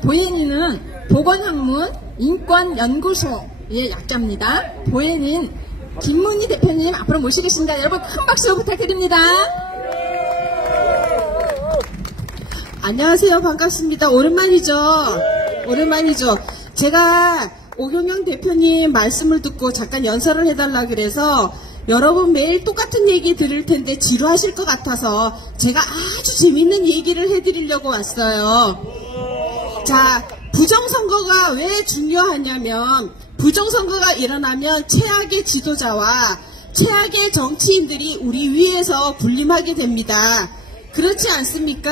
보혜니는 보건학문 인권연구소의 약자입니다. 보혜닌 김문희 대표님 앞으로 모시겠습니다. 여러분 큰 박수 부탁드립니다. 안녕하세요. 반갑습니다. 오랜만이죠. 제가 오경영 대표님 말씀을 듣고 잠깐 연설을 해달라 그래서 여러분 매일 똑같은 얘기 들을 텐데 지루하실 것 같아서 제가 아주 재밌는 얘기를 해드리려고 왔어요. 자, 부정선거가 왜 중요하냐면 부정선거가 일어나면 최악의 지도자와 최악의 정치인들이 우리 위에서 군림하게 됩니다. 그렇지 않습니까?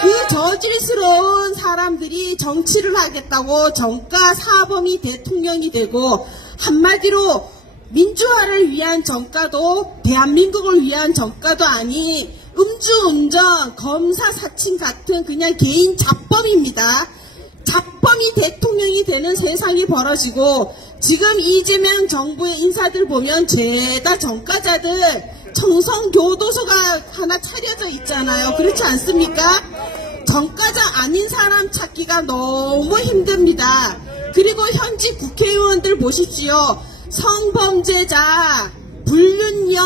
그 저질스러운 사람들이 정치를 하겠다고 정가 사범이 대통령이 되고 한마디로 민주화를 위한 정가도 대한민국을 위한 정가도 아닌 음주운전, 검사 사칭 같은 그냥 개인 잡범입니다. 잡범이 대통령이 되는 세상이 벌어지고 지금 이재명 정부의 인사들 보면 죄다 정가자들 청성교도소가 하나 차려져 있잖아요. 그렇지 않습니까? 정가자 아닌 사람 찾기가 너무 힘듭니다. 그리고 현직 국회의원들 보십시오. 성범죄자, 불륜녀,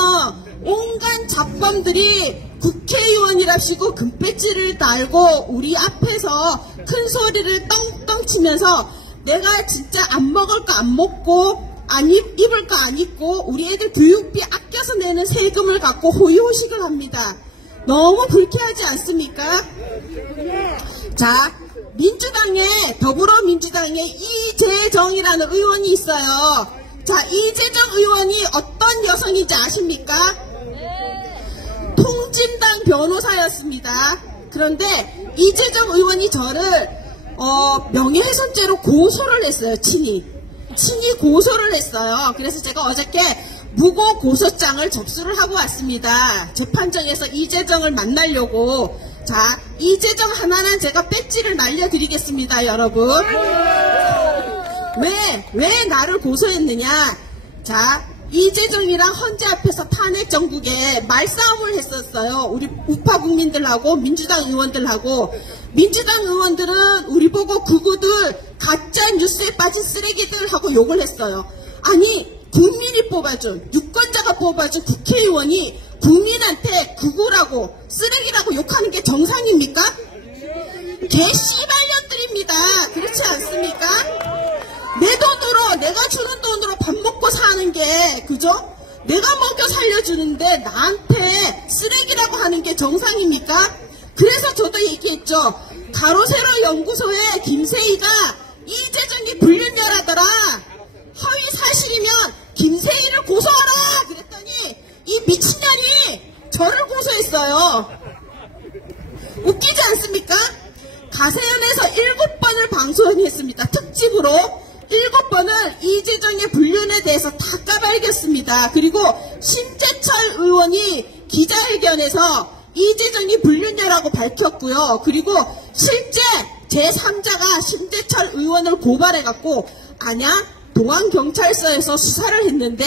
온갖 잡범들이 국회의원이랍시고 금배지를 달고 우리 앞에서 큰 소리를 떵떵 치면서 내가 진짜 안 먹을 거 안 먹고 입을 거 안 입고 우리 애들 교육비 아껴서 내는 세금을 갖고 호의호식을 합니다. 너무 불쾌하지 않습니까? 자, 더불어민주당에 이재정이라는 의원이 있어요. 자, 이재정 의원이 어떤 여성인지 아십니까? 통진당 변호사였습니다. 그런데 이재정 의원이 저를 명예훼손죄로 고소를 했어요. 친히 고소를 했어요. 그래서 제가 어저께 무고 고소장을 접수를 하고 왔습니다. 재판정에서 이재정을 만나려고. 자, 이재정 하나는 제가 배지를 날려드리겠습니다. 여러분. 왜 나를 고소했느냐. 자, 이재정이랑 헌재 앞에서 탄핵 정국에 말싸움을 했었어요. 우리 우파 국민들하고 민주당 의원들하고. 민주당 의원들은 우리 보고 극우들 가짜 뉴스에 빠진 쓰레기들 하고 욕을 했어요. 아니, 국민이 뽑아준, 유권자가 뽑아준 국회의원이 국민한테 극우라고 쓰레기라고 욕하는 게 정상입니까? 개씨발년들입니다. 그렇지 않습니까? 내 돈으로, 내가 주는 돈으로 밥 먹고 사는 게, 그죠? 내가 먹여 살려주는데 나한테 쓰레기라고 하는 게 정상입니까? 그래서 저도 얘기했죠. 가로세로 연구소에 김세희가 이재정이 불륜녀라더라. 허위 사실이면 김세희를 고소하라. 그랬더니 이 미친년이 저를 고소했어요. 웃기지 않습니까? 가세연에서 7번을 방송했습니다. 특집으로 7번을 이재정의 불륜에 대해서 다 까발겼습니다. 그리고 심재철 의원이 기자회견에서 이재정이 불륜녀라고 밝혔고요. 그리고 실제 제3자가 심재철 의원을 고발해갖고 안양 동안경찰서에서 수사를 했는데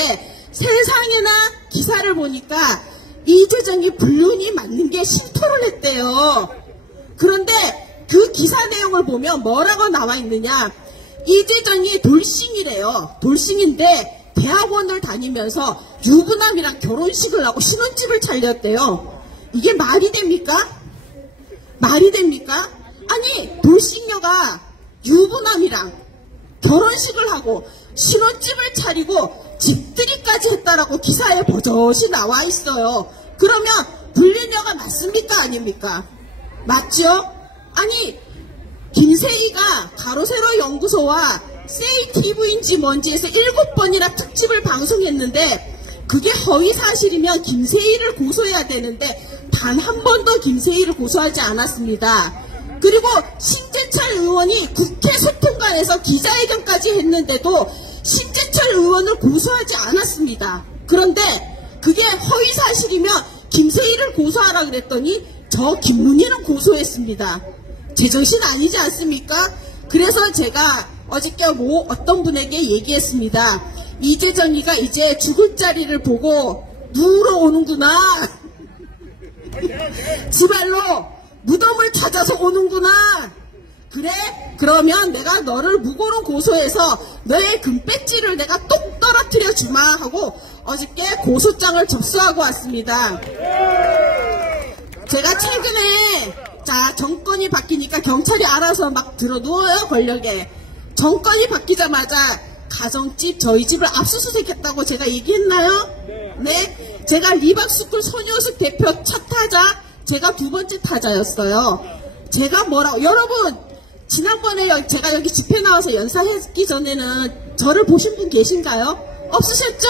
세상에나 기사를 보니까 이재정이 불륜이 맞는 게 실토를 했대요. 그런데 그 기사 내용을 보면 뭐라고 나와 있느냐. 이재정이 돌싱이래요. 돌싱인데 대학원을 다니면서 유부남이랑 결혼식을 하고 신혼집을 차렸대요. 이게 말이 됩니까? 말이 됩니까? 아니, 돌싱녀가 유부남이랑 결혼식을 하고 신혼집을 차리고 집들이까지 했다라고 기사에 버젓이 나와 있어요. 그러면 불륜녀가 맞습니까? 아닙니까? 맞죠? 아니, 김세희가 가로세로 연구소와 세이TV인지 뭔지에서 7번이나 특집을 방송했는데 그게 허위 사실이면 김세희를 고소해야 되는데 단 한 번도 김세희를 고소하지 않았습니다. 그리고 심재철 의원이 국회 소통관에서 기자회견까지 했는데도 심재철 의원을 고소하지 않았습니다. 그런데 그게 허위 사실이면 김세희를 고소하라 그랬더니 저 김문희는 고소했습니다. 제정신 아니지 않습니까? 그래서 제가 어저께 어떤 분에게 얘기했습니다. 이재정이가 이제 죽을 자리를 보고 누우러 오는구나. 지발로 무덤을 찾아서 오는구나. 그래? 그러면 내가 너를 무고로 고소해서 너의 금배지를 내가 똑 떨어뜨려 주마 하고 어저께 고소장을 접수하고 왔습니다. 제가 최근에 정권이 바뀌니까 경찰이 알아서 막 들어누워요, 권력에. 정권이 바뀌자마자 가정집, 저희 집을 압수수색했다고 제가 얘기했나요? 네? 제가 리박스쿨 손효숙 대표 첫 타자, 제가 두 번째 타자였어요. 제가 뭐라고, 여러분, 지난번에 제가 여기 집회 나와서 연사했기 전에는 저를 보신 분 계신가요? 없으셨죠?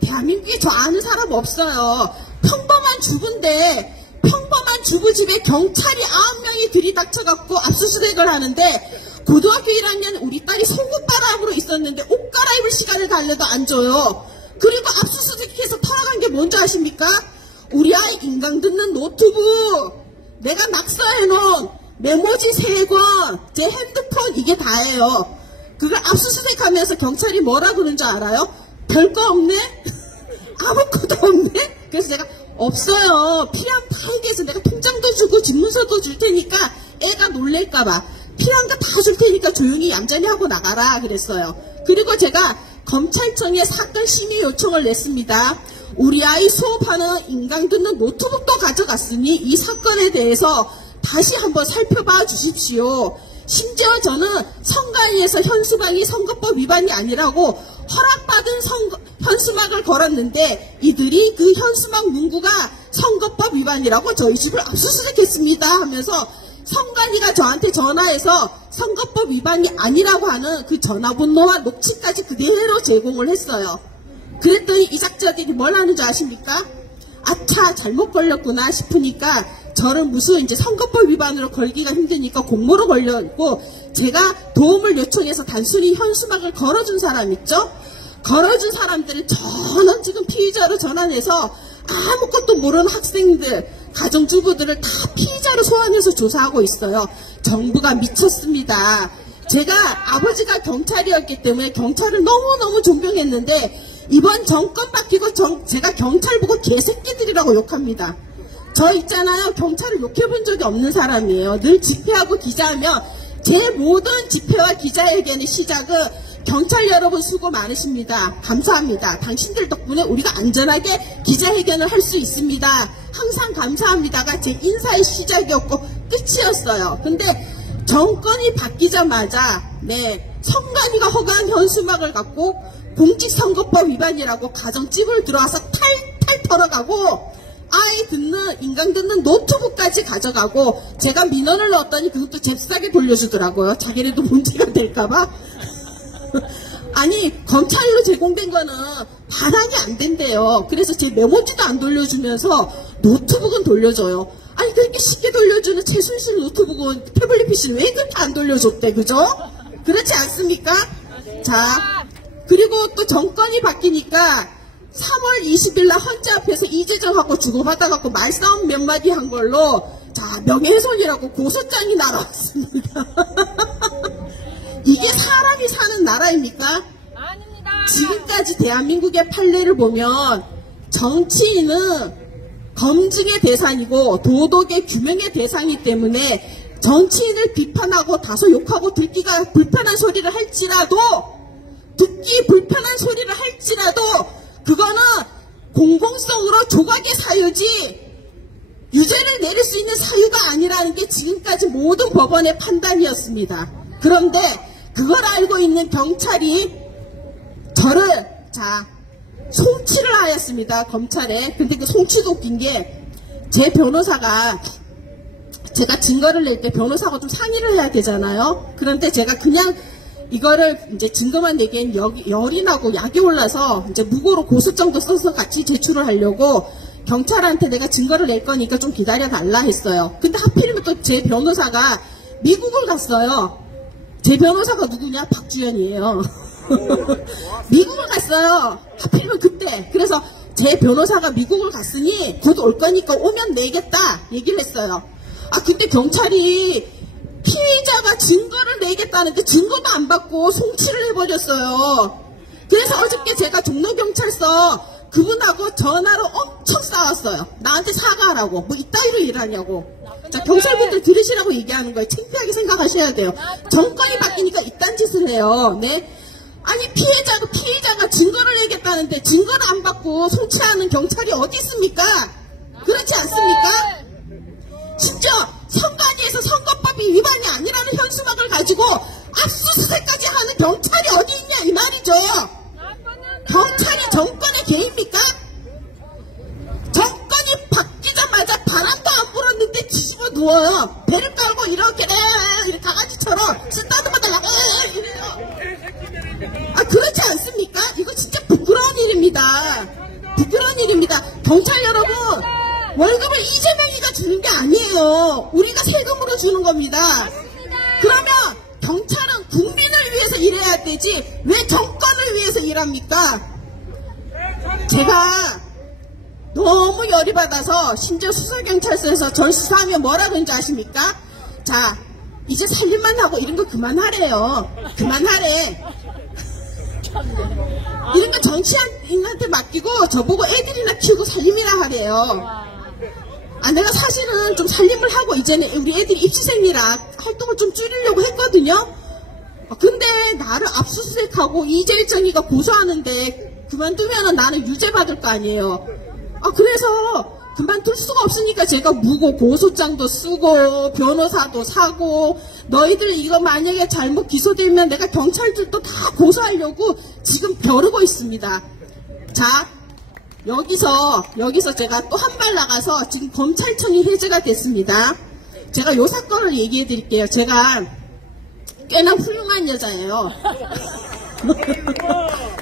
대한민국에 저 아는 사람 없어요. 평범한 주부인데, 평범한 주부 집에 경찰이 9명이 들이닥쳐갖고 압수수색을 하는데, 고등학교 1학년 우리 딸이 속옷바람으로 있었는데 옷 갈아입을 시간을 달래도 안 줘요. 그리고 압수수색해서 털어간 게 뭔지 아십니까? 우리 아이 인강 듣는 노트북, 내가 낙서해놓은 메모지 3권, 제 핸드폰, 이게 다예요. 그걸 압수수색하면서 경찰이 뭐라 그러는 줄 알아요? 별거 없네? 아무것도 없네? 그래서 제가 없어요. 필요하면 다 얘기해서 내가 통장도 주고 집문서도 줄 테니까 애가 놀랄까봐 필요한 거 다 줄 테니까 조용히 얌전히 하고 나가라 그랬어요. 그리고 제가 검찰청에 사건 심의 요청을 냈습니다. 우리 아이 수업하는 인강 듣는 노트북도 가져갔으니 이 사건에 대해서 다시 한번 살펴봐 주십시오. 심지어 저는 선관위에서 현수막이 선거법 위반이 아니라고 허락받은 현수막을 걸었는데 이들이 그 현수막 문구가 선거법 위반이라고 저희 집을 압수수색했습니다 하면서 선관위가 저한테 전화해서 선거법 위반이 아니라고 하는 그 전화번호와 녹취까지 그대로 제공을 했어요. 그랬더니 이 작자들이 뭘 하는 줄 아십니까? 아차, 잘못 걸렸구나 싶으니까 저를 무슨 이제 선거법 위반으로 걸기가 힘드니까 공모로 걸렸고, 제가 도움을 요청해서 단순히 현수막을 걸어준 사람 있죠? 걸어준 사람들을 전원 지금 피의자로 전환해서 아무것도 모르는 학생들, 가정주부들을 다 피의자로 소환해서 조사하고 있어요. 정부가 미쳤습니다. 제가 아버지가 경찰이었기 때문에 경찰을 너무너무 존경했는데 이번 정권 바뀌고 제가 경찰 보고 개새끼들이라고 욕합니다. 저 있잖아요. 경찰을 욕해본 적이 없는 사람이에요. 늘 집회하고 기자하면 제 모든 집회와 기자회견의 시작은 경찰 여러분 수고 많으십니다. 감사합니다. 당신들 덕분에 우리가 안전하게 기자회견을 할 수 있습니다. 항상 감사합니다가 제 인사의 시작이었고 끝이었어요. 근데 정권이 바뀌자마자 선관위가 허가한 현수막을 갖고 공직선거법 위반이라고 가정집을 들어와서 탈탈 털어가고 아이 듣는 인강 듣는 노트북까지 가져가고 제가 민원을 넣었더니 그것도 잽싸게 돌려주더라고요. 자기네도 문제가 될까봐. 아니 검찰로 제공된 거는 반환이 안 된대요. 그래서 제 메모지도 안 돌려주면서 노트북은 돌려줘요. 아니 그렇게 쉽게 돌려주는 최순실 노트북은 태블릿 PC는 왜 그렇게 안 돌려줬대, 그죠? 그렇지 않습니까? 자, 그리고 또 정권이 바뀌니까 3월 20일 날 헌재 앞에서 이재정하고 주고받아갖고 말싸움 몇 마디 한 걸로 명예훼손이라고 고소장이 날아왔습니다. 이게 사람이 사는 나라입니까? 아닙니다. 지금까지 대한민국의 판례를 보면 정치인은 검증의 대상이고 도덕의 규명의 대상이기 때문에 정치인을 비판하고 다소 욕하고 듣기가 불편한 소리를 할지라도 그거는 공공성으로 조각의 사유지 유죄를 내릴 수 있는 사유가 아니라는 게 지금까지 모든 법원의 판단이었습니다. 그런데 그걸 알고 있는 경찰이 저를 송치를 하였습니다. 검찰에. 근데 그 송치도 웃긴 게 제 변호사가 제가 증거를 낼 때 변호사가 좀 상의를 해야 되잖아요. 그런데 제가 그냥 이거를 이제 증거만 내기엔 열이 나고 약이 올라서 이제 무고로 고소장도 써서 같이 제출을 하려고 경찰한테 내가 증거를 낼 거니까 좀 기다려 달라 했어요. 근데 하필이면 또 제 변호사가 미국을 갔어요. 제 변호사가 누구냐? 박주현이에요. 미국을 갔어요. 하필이면 그때. 그래서 제 변호사가 미국을 갔으니 곧 올 거니까 오면 내겠다 얘기를 했어요. 그때 경찰이 피의자가 증거를 내겠다는데 증거도 안 받고 송치를 해버렸어요. 그래서 어저께 제가 종로경찰서 그분하고 전화로 엄청 싸웠어요. 나한테 사과하라고. 뭐 이따위로 일하냐고. 자, 경찰분들 들으시라고 얘기하는 거예요. 창피하게 생각하셔야 돼요. 정권이 바뀌니까 이딴 짓을 해요. 네. 아니, 피해자가 증거를 내겠다는데 증거를 안 받고 송치하는 경찰이 어디 있습니까? 그렇지 않습니까? 심지어 선관위에서 선거법이 위반이 아니라는 현수막을 가지고 압수수색까지 하는 경찰이 어디 있냐 이 말이죠. 경찰이 정권의 개입니까? 정권이 바뀌자마자 바람도 안 불었는데 뒤집어 누워요. 배를 깔고 이렇게 강아지처럼 쓰다듬어 달라고 이래요. 아, 그렇지 않습니까? 이거 진짜 부끄러운 일입니다. 부끄러운 일입니다. 경찰 여러분, 월급을 이재명이가 주는 게 아니에요. 우리가 세금으로 주는 겁니다. 그러면 경찰은 국민을 위해서 일해야 되지 왜 정권을 위해서 일합니까? 제가 너무 열이 받아서 심지어 수서경찰서에서 절 수사하면 뭐라 그런지 아십니까? 자, 이제 살림만 하고 이런 거 그만하래요. 그만하래. 이런 거 정치인한테 맡기고 저보고 애들이나 키우고 살림이나 하래요. 아, 내가 사실은 좀 살림을 하고 이제는 우리 애들이 입시생이라 활동을 좀 줄이려고 했거든요. 근데 나를 압수수색하고 이재정이가 고소하는데 그만두면은 나는 유죄 받을 거 아니에요. 그래서 그만둘 수가 없으니까 제가 무고 고소장도 쓰고 변호사도 사고 너희들 이거 만약에 잘못 기소되면 내가 경찰들도 다 고소하려고 지금 벼르고 있습니다. 자, 여기서 제가 또 한 발 나가서 지금 검찰청이 해제가 됐습니다. 제가 요 사건을 얘기해 드릴게요. 제가 꽤나 훌륭한 여자예요.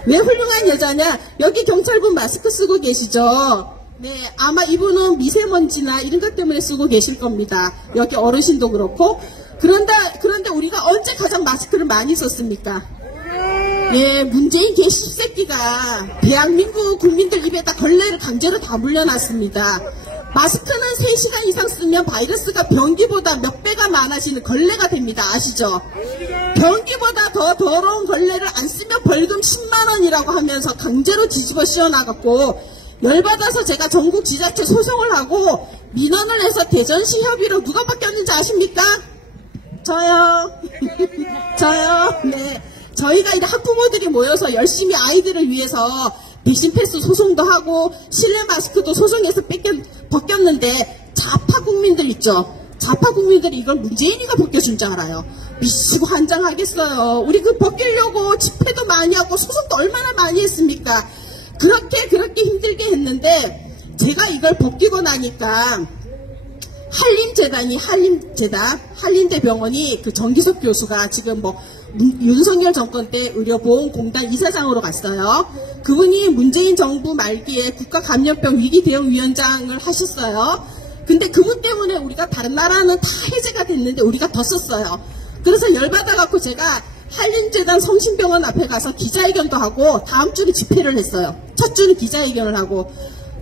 왜 훌륭한 여자냐? 여기 경찰분 마스크 쓰고 계시죠? 네, 아마 이분은 미세먼지나 이런 것 때문에 쓰고 계실 겁니다. 여기 어르신도 그렇고. 그런데 우리가 언제 가장 마스크를 많이 썼습니까? 예, 문재인 개씹새끼가 대한민국 국민들 입에다 걸레를 강제로 다 물려놨습니다. 마스크는 3시간 이상 쓰면 바이러스가 변기보다 몇 배가 많아지는 걸레가 됩니다. 아시죠? 변기보다 더 더러운 걸레를 안 쓰면 벌금 10만원이라고 하면서 강제로 뒤집어 씌워나갔고, 열받아서 제가 전국 지자체 소송을 하고 민원을 해서 대전시 협의로 누가 바뀌었는지 아십니까? 저요. 저요. 네. 저희가 이제 학부모들이 모여서 열심히 아이들을 위해서 백신 패스 소송도 하고 실내 마스크도 소송해서 벗겼는데 좌파 국민들 있죠. 좌파 국민들이 이걸 문재인이가 벗겨준 줄 알아요. 미치고 환장하겠어요. 우리 그 벗기려고 집회도 많이 하고 소송도 얼마나 많이 했습니까? 그렇게 힘들게 했는데 제가 이걸 벗기고 나니까 한림대병원이 그 정기석 교수가 지금 뭐 윤석열 정권 때 의료보험공단 이사장으로 갔어요. 그분이 문재인 정부 말기에 국가감염병 위기대응위원장을 하셨어요. 근데 그분 때문에 우리가 다른 나라는 다 해제가 됐는데 우리가 더 썼어요. 그래서 열받아갖고 제가 한림재단 성심병원 앞에 가서 기자회견도 하고 다음 주에 집회를 했어요. 첫 주는 기자회견을 하고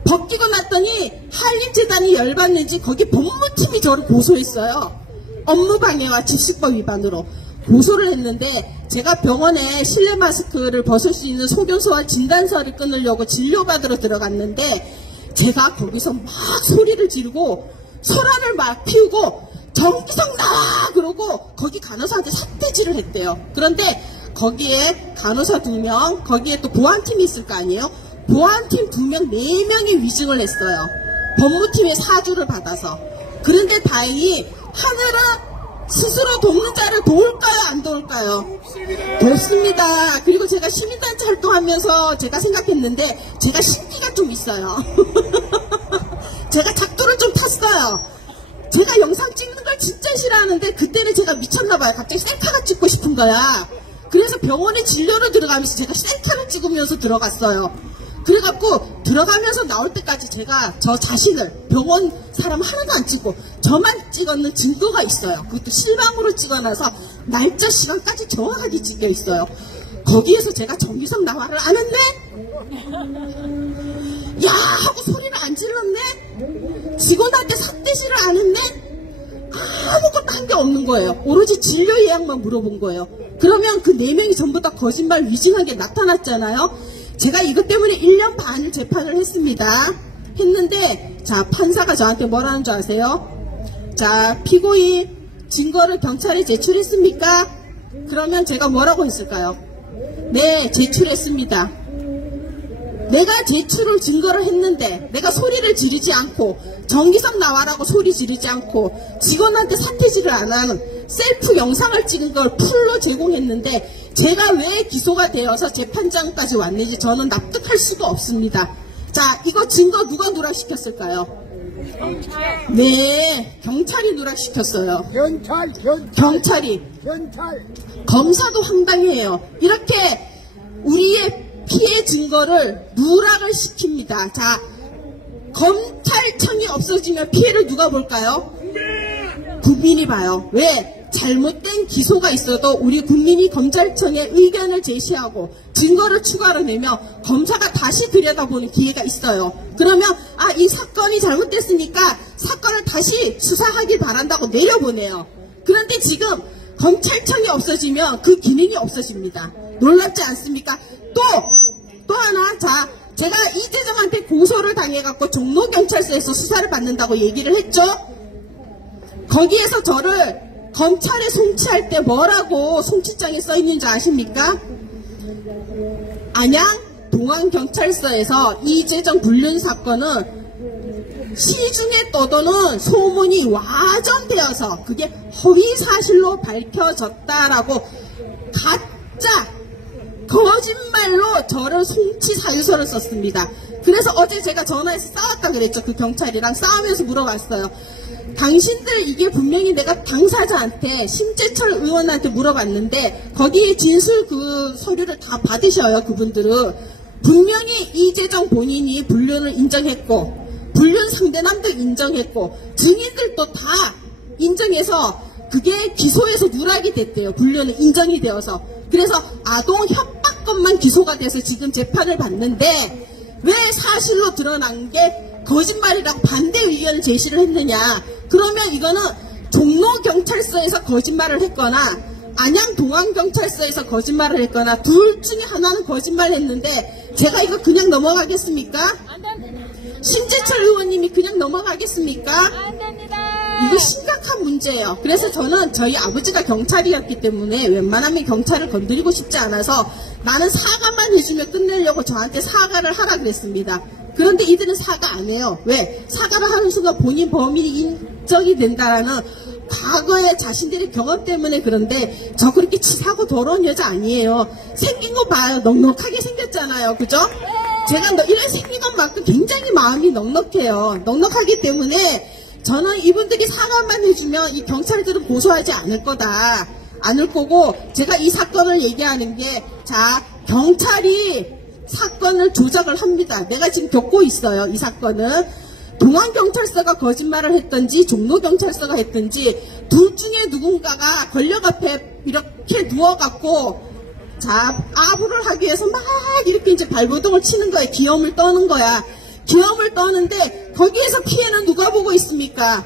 벗기고 났더니 한림재단이 열받는지 거기 법무팀이 저를 고소했어요. 업무방해와 집시법 위반으로 고소를 했는데 제가 병원에 실내 마스크를 벗을 수 있는 소견서와 진단서를 끊으려고 진료받으러 들어갔는데 제가 거기서 막 소리를 지르고 소란을 막 피우고 정기석 나와! 그러고 거기 간호사한테 삿대질을 했대요. 그런데 거기에 간호사 2명, 거기에 또 보안팀이 있을 거 아니에요? 보안팀 2명, 4명이 위증을 했어요. 법무팀의 사주를 받아서. 그런데 다행히 하늘은 스스로 돕는 자를 도울까요? 안 도울까요? 돕습니다. 그리고 제가 시민단체 활동하면서 제가 생각했는데 제가 신기가 좀 있어요. 제가 작두를 좀 탔어요. 제가 영상 찍는 걸 진짜 싫어하는데 그때는 제가 미쳤나봐요. 갑자기 셀카가 찍고 싶은 거야. 그래서 병원에 진료를 들어가면서 제가 셀카를 찍으면서 들어갔어요. 그래갖고 들어가면서 나올 때까지 제가 저 자신을 병원 사람 하나도 안 찍고 저만 찍었는 증거가 있어요. 그것도 실방으로 찍어놔서 날짜 시간까지 정확하게 찍혀 있어요. 거기에서 제가 정기석 나와를 안 했네? 야 하고 소리를 안 질렀네? 직원한테 삿대질을 안 했네? 아무것도 한 게 없는 거예요. 오로지 진료 예약만 물어본 거예요. 그러면 그 4명이 전부 다 거짓말 위증하게 나타났잖아요. 제가 이것 때문에 1년 반을 재판을 했습니다. 했는데 자, 판사가 저한테 뭐라는 줄 아세요? 자, 피고인 증거를 경찰에 제출했습니까? 그러면 제가 뭐라고 했을까요? 네, 제출했습니다. 내가 제출을 증거를 했는데 내가 소리를 지르지 않고 정기석 나와라고 소리 지르지 않고 직원한테 사퇴지를 안 하는 셀프 영상을 찍은 걸 풀로 제공했는데 제가 왜 기소가 되어서 재판장까지 왔는지 저는 납득할 수가 없습니다. 자, 이거 증거 누가 누락시켰을까요? 네, 경찰이 누락시켰어요. 경찰이. 검사도 황당해요. 이렇게 우리의 피해 증거를 누락을 시킵니다. 자, 검찰청이 없어지면 피해를 누가 볼까요? 국민이 봐요. 왜? 잘못된 기소가 있어도 우리 국민이 검찰청에 의견을 제시하고 증거를 추가로 내면 검사가 다시 들여다보는 기회가 있어요. 그러면 아, 이 사건이 잘못됐으니까 사건을 다시 수사하길 바란다고 내려보내요. 그런데 지금 검찰청이 없어지면 그 기능이 없어집니다. 놀랍지 않습니까? 또 하나, 자, 제가 이재정한테 고소를 당해갖고 종로경찰서에서 수사를 받는다고 얘기를 했죠? 거기에서 저를 검찰에 송치할 때 뭐라고 송치장에 써있는지 아십니까? 안양 동안경찰서에서 이재정 불륜 사건은 시중에 떠도는 소문이 와전되어서 그게 허위사실로 밝혀졌다라고 가짜 거짓말로 저를 송치 사유서를 썼습니다. 그래서 어제 제가 전화해서 싸웠다 그랬죠. 그 경찰이랑 싸우면서 물어봤어요. 당신들 이게 분명히 내가 당사자한테 심재철 의원한테 물어봤는데 거기에 진술 그 서류를 다 받으셔요. 그분들은 분명히 이재정 본인이 불륜을 인정했고 불륜 상대남도 인정했고 증인들도 다 인정해서 그게 기소에서 누락이 됐대요. 불륜은 인정이 되어서. 그래서 아동 협박건만 기소가 돼서 지금 재판을 받는데 왜 사실로 드러난 게 거짓말이라고 반대 의견을 제시를 했느냐. 그러면 이거는 종로경찰서에서 거짓말을 했거나 안양동안경찰서에서 거짓말을 했거나 둘 중에 하나는 거짓말을 했는데 제가 이거 그냥 넘어가겠습니까? 심재철 의원님이 그냥 넘어가겠습니까? 안 됩니다. 이거 심각한 문제예요. 그래서 저는 저희 아버지가 경찰이었기 때문에 웬만하면 경찰을 건드리고 싶지 않아서 나는 사과만 해주면 끝내려고 저한테 사과를 하라 그랬습니다. 그런데 이들은 사과 안 해요. 왜? 사과를 하는 순간 본인 범인이 인정이 된다라는 과거의 자신들의 경험 때문에 그런데 저 그렇게 치사하고 더러운 여자 아니에요. 생긴 거 봐요. 넉넉하게 생겼잖아요. 그죠? 제가 이런 생긴 것만큼 굉장히 마음이 넉넉해요. 넉넉하기 때문에 저는 이분들이 사과만 해주면 이 경찰들은 고소하지 않을 거다. 않을 거고 제가 이 사건을 얘기하는 게 자, 경찰이 사건을 조작을 합니다. 내가 지금 겪고 있어요. 이 사건은. 동안경찰서가 거짓말을 했든지 종로경찰서가 했든지 둘 중에 누군가가 권력 앞에 이렇게 누워갖고 자, 아부를 하기 위해서 막 이렇게 이제 발버둥을 치는 거예요. 기염을 떠는 거야. 기염을 떠는데 거기에서 피해는 누가 보고 있습니까?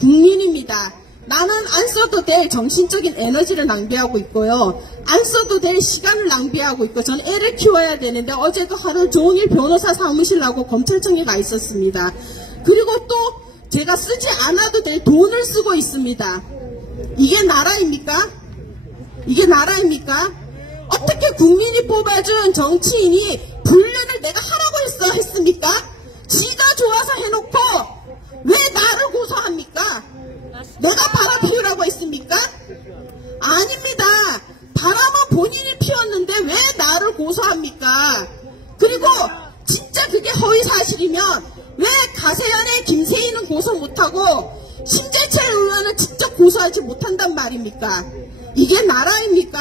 국민입니다. 나는 안 써도 될 정신적인 에너지를 낭비하고 있고요. 안 써도 될 시간을 낭비하고 있고 저는 애를 키워야 되는데 어제도 하루 종일 변호사 사무실 하고 검찰청에 가 있었습니다. 그리고 또 제가 쓰지 않아도 될 돈을 쓰고 있습니다. 이게 나라입니까? 이게 나라입니까? 어떻게 국민이 뽑아준 정치인이 불륜을 내가 하라고 했습니까? 지가 좋아서 해놓고 왜 나를 고소합니까? 내가 바람 피우라고 했습니까? 아닙니다. 바람은 본인이 피웠는데 왜 나를 고소합니까? 그리고 진짜 그게 허위사실이면 왜 가세연의 김세희는 고소 못하고 심재철 의원은 직접 고소하지 못한단 말입니까? 이게 나라입니까?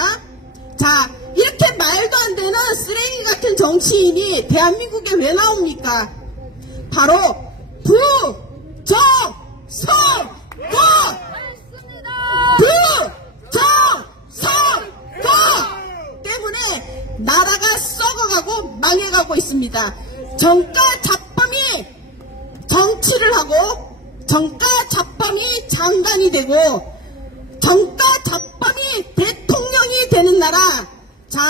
자, 이렇게 말도 안 되는 쓰레기 같은 정치인이 대한민국에 왜 나옵니까? 바로 부정선거! 부정선거! 때문에 나라가 썩어가고 망해가고 있습니다. 정가 잡범이 정치를 하고 정가 잡범이 장관이 되고 정가 잡범이 대통령이 되는 나라. 자,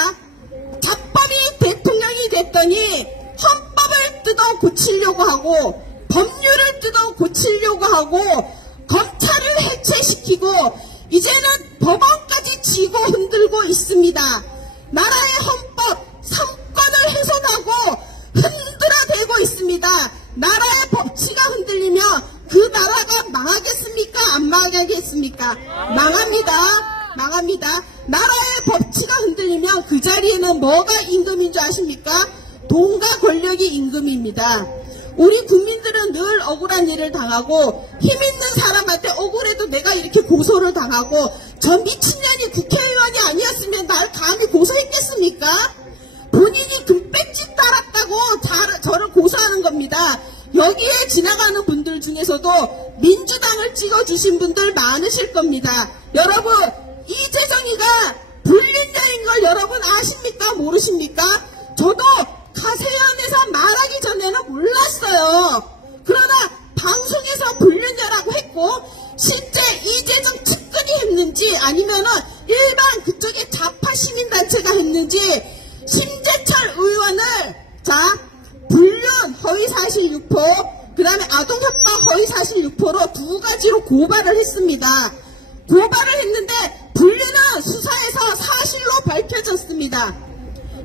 잡범이 대통령이 하고 법률을 뜯어 고치려고 하고 검찰을 해체시키고 이제는 법원까지 쥐고 흔들고 있습니다. 나라의 헌법 3권을 훼손하고 흔들어대고 있습니다. 나라의 법치가 흔들리면 그 나라가 망하겠습니까? 안 망하겠습니까? 망합니다. 망합니다. 나라의 법치가 흔들리면 그 자리에는 뭐가 임금인 줄 아십니까? 돈과 권력이 임금입니다. 우리 국민들은 늘 억울한 일을 당하고 힘 있는 사람한테 억울해도 내가 이렇게 고소를 당하고 저 미친년이 국회의원이 아니었으면 날 감히 고소했겠습니까? 본인이 금배지 따랐다고 저를 고소하는 겁니다. 여기에 지나가는 분들 중에서도 민주당을 찍어주신 분들 많으실 겁니다. 여러분, 이재정이가 불륜녀인 걸 여러분 아십니까? 모르십니까? 저도 가세연에서 말하기 전에는 몰랐어요. 그러나 방송에서 불륜녀라고 했고 실제 이재정 측근이 했는지 아니면은 일반 그쪽의 좌파 시민단체가 했는지 심재철 의원을 불륜 허위사실 유포 그 다음에 아동협박 허위사실 유포로 두 가지로 고발을 했습니다. 고발을 했는데 불륜은 수사에서 사실로 밝혀졌습니다.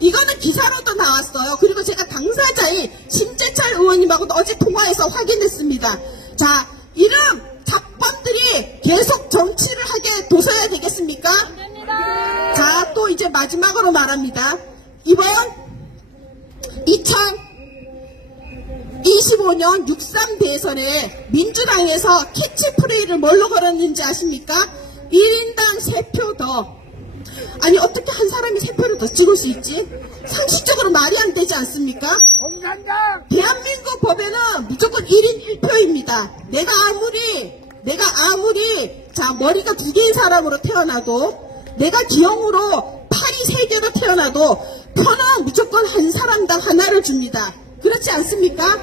이거는 기사로도 나왔어요. 그리고 제가 당사자인 심재철 의원님하고도 어제 통화해서 확인했습니다. 자, 이런 잡범들이 계속 정치를 하게 둬서야 되겠습니까? 자, 또 이제 마지막으로 말합니다. 이번 2025년 6.3 대선에 민주당에서 캐치프레이를 뭘로 걸었는지 아십니까? 1인당 3표 더. 아니 어떻게 한 사람이 3표를 더 찍을 수 있지? 상식적으로 말이 안 되지 않습니까? 공산당! 대한민국 법에는 무조건 1인 1표입니다. 내가 아무리 머리가 2개인 사람으로 태어나도 내가 기형으로 팔이 3개로 태어나도 표는 무조건 한 사람당 하나를 줍니다. 그렇지 않습니까?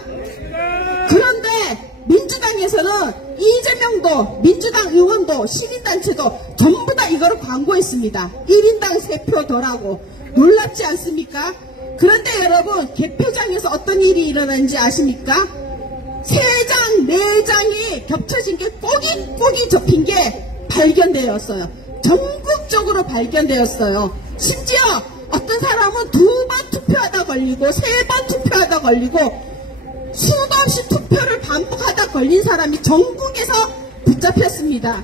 그런데 민주당에서는 이재명도 민주당 의원도 시민단체도 전부 다 이거를 광고했습니다. 1인당 3표 더라고. 놀랍지 않습니까? 그런데 여러분 개표장에서 어떤 일이 일어난지 아십니까? 3장, 4장이 겹쳐진 게 꼬깃꼬깃 접힌 게 발견되었어요. 전국적으로 발견되었어요. 심지어 어떤 사람은 2번 투표하다 걸리고 3번 투표하다 걸리고 수도 없이 투표를 반복하다 걸린 사람이 전국에서 붙잡혔습니다.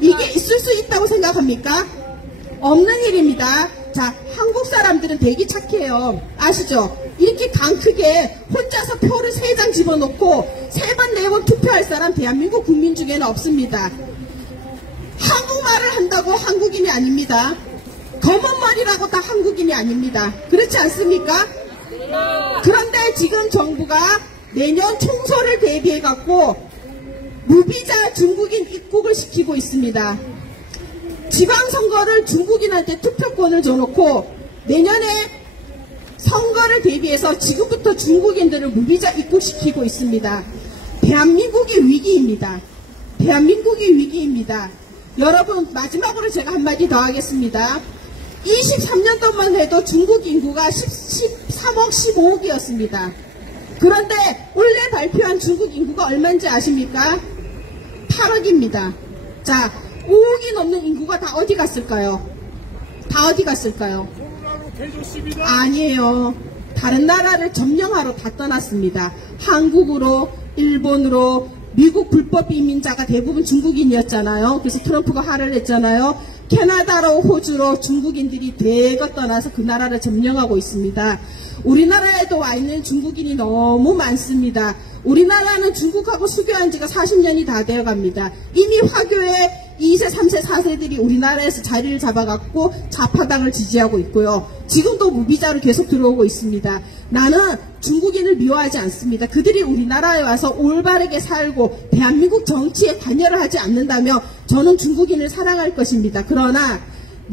이게 있을 수 있다고 생각합니까? 없는 일입니다. 자, 한국 사람들은 되게 착해요. 아시죠? 이렇게 강 크게 혼자서 표를 3장 집어넣고 3번, 4번 투표할 사람 대한민국 국민 중에는 없습니다. 한국말을 한다고 한국인이 아닙니다. 검은 머리라고 다 한국인이 아닙니다. 그렇지 않습니까? 그런데 지금 정부가 내년 총선을 대비해 갖고 무비자 중국인 입국을 시키고 있습니다. 지방선거를 중국인한테 투표권을 줘놓고 내년에 선거를 대비해서 지금부터 중국인들을 무비자 입국시키고 있습니다. 대한민국이 위기입니다. 대한민국이 위기입니다. 여러분 마지막으로 제가 한마디 더 하겠습니다. 23년도만 해도 중국 인구가 13억 15억이었습니다. 그런데 원래 발표한 중국 인구가 얼마인지 아십니까? 8억입니다. 자, 5억이 넘는 인구가 다 어디 갔을까요? 다 어디 갔을까요? 아니에요. 다른 나라를 점령하러 다 떠났습니다. 한국으로, 일본으로, 미국 불법 이민자가 대부분 중국인이었잖아요. 그래서 트럼프가 화를 냈잖아요. 캐나다로, 호주로 중국인들이 대거 떠나서 그 나라를 점령하고 있습니다. 우리나라에도 와 있는 중국인이 너무 많습니다. 우리나라는 중국하고 수교한 지가 40년이 다 되어 갑니다. 이미 화교의 2세, 3세, 4세들이 우리나라에서 자리를 잡아갖고 좌파당을 지지하고 있고요. 지금도 무비자로 계속 들어오고 있습니다. 나는 중국인을 미워하지 않습니다. 그들이 우리나라에 와서 올바르게 살고 대한민국 정치에 관여를 하지 않는다면 저는 중국인을 사랑할 것입니다. 그러나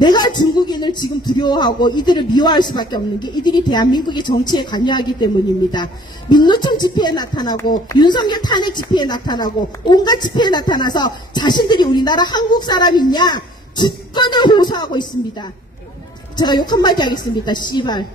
내가 중국인을 지금 두려워하고 이들을 미워할 수밖에 없는 게 이들이 대한민국의 정치에 관여하기 때문입니다. 민노총 집회에 나타나고 윤석열 탄핵 집회에 나타나고 온갖 집회에 나타나서 자신들이 우리나라 한국 사람이냐 주권을 호소하고 있습니다. 제가 욕 한마디 하겠습니다. 씨발.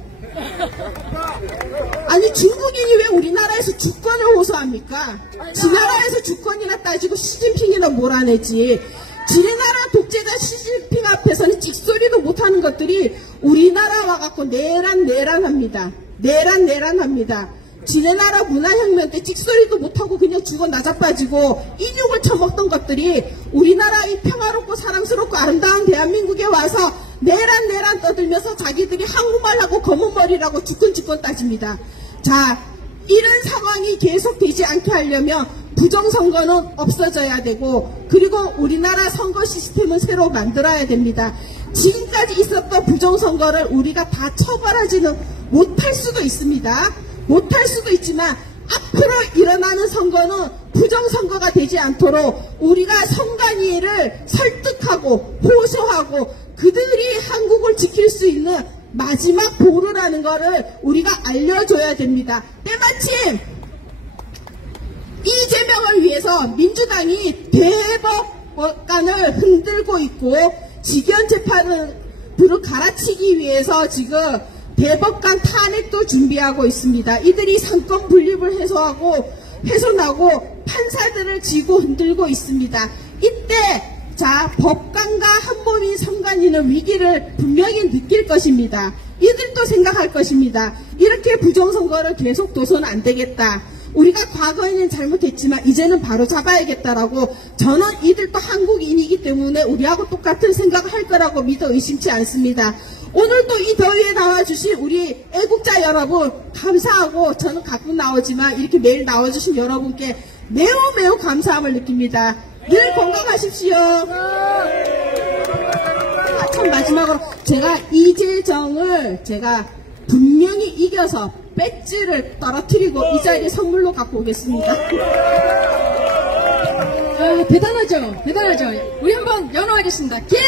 아니 중국인이 왜 우리나라에서 주권을 호소합니까? 지 나라에서 주권이나 따지고 시진핑이나 몰아내지. 지네나라 독재자 시진핑 앞에서는 찍소리도 못하는 것들이 우리나라 와갖고 내란합니다. 내란합니다. 지네나라 문화혁명 때 찍소리도 못하고 그냥 죽어 나자빠지고 인육을 처먹던 것들이 우리나라 이 평화롭고 사랑스럽고 아름다운 대한민국에 와서 내란 떠들면서 자기들이 한국말하고 검은머리라고 주권 따집니다. 자, 이런 상황이 계속되지 않게 하려면 부정선거는 없어져야 되고, 그리고 우리나라 선거 시스템은 새로 만들어야 됩니다. 지금까지 있었던 부정선거를 우리가 다 처벌하지는 못할 수도 있습니다. 못할 수도 있지만 앞으로 일어나는 선거는 부정선거가 되지 않도록 우리가 선관위를 설득하고 호소하고 그들이 한국을 지킬 수 있는 마지막 보루라는 거를 우리가 알려줘야 됩니다. 때마침 이재명을 위해서 민주당이 대법관을 흔들고 있고 직연 재판을 갈아치기 위해서 지금 대법관 탄핵도 준비하고 있습니다. 이들이 상권 분립을 훼손하고 판사들을 쥐고 흔들고 있습니다. 이때 자, 법관과 한몸인 선관위는 위기를 분명히 느낄 것입니다. 이들도 생각할 것입니다. 이렇게 부정선거를 계속 둬서는 안 되겠다. 우리가 과거에는 잘못했지만 이제는 바로 잡아야겠다라고, 저는 이들도 한국인이기 때문에 우리하고 똑같은 생각을 할 거라고 믿어 의심치 않습니다. 오늘도 이 더위에 나와주신 우리 애국자 여러분 감사하고, 저는 가끔 나오지만 이렇게 매일 나와주신 여러분께 매우 감사함을 느낍니다. 늘 건강하십시오. 참 마지막으로 제가 이재정을 제가 분명히 이겨서 배지를 떨어뜨리고 이 자리에 선물로 갖고 오겠습니다. 대단하죠. 우리 한번 연호하겠습니다. 김